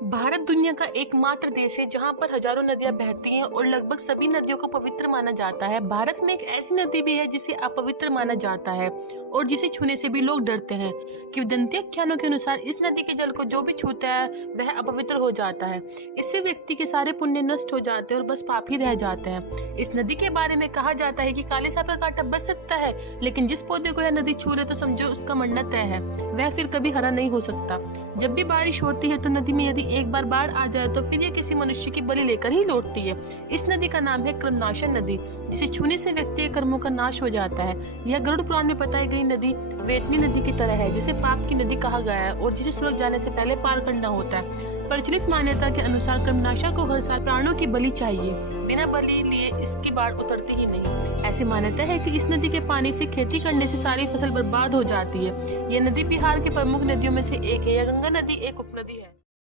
भारत दुनिया का एकमात्र देश है जहां पर हजारों नदियां बहती हैं और लगभग सभी नदियों को पवित्र माना जाता है। भारत में एक ऐसी नदी भी है जिसे अपवित्र माना जाता है और जिसे छूने से भी लोग डरते हैं। किंवदंती आख्यानों के अनुसार इस नदी के जल को जो भी छूता है वह अपवित्र हो जाता है। इससे व्यक्ति के सारे पुण्य नष्ट हो जाते हैं और बस पाप ही रह जाते हैं। इस नदी के बारे में कहा जाता है कि काले सांप का कांटा बच सकता है, लेकिन जिस पौधे को यह नदी छू रहे तो समझो उसका मरना तय है, वह फिर कभी हरा नहीं हो सकता। जब भी बारिश होती है तो नदी में यदि एक बार बाढ़ आ जाए तो फिर यह किसी मनुष्य की बलि लेकर ही लौटती है। इस नदी का नाम है कर्मनाशन नदी, जिसे छूने से व्यक्ति के कर्मों का नाश हो जाता है। यह गरुड़ पुराण में बताई गई नदी वेटनी नदी की तरह है, जिसे पाप की नदी कहा गया है और जिसे स्वर्ग जाने से पहले पार करना होता है। प्रचलित मान्यता के अनुसार कर्मनाशा को हर साल प्राणों की बलि चाहिए, बिना बलि लिए इसकी बाढ़ उतरती ही नहीं। ऐसी मान्यता है कि इस नदी के पानी से खेती करने से सारी फसल बर्बाद हो जाती है। यह नदी बिहार की प्रमुख नदियों में से एक है। यह गंगा नदी एक उपनदी है।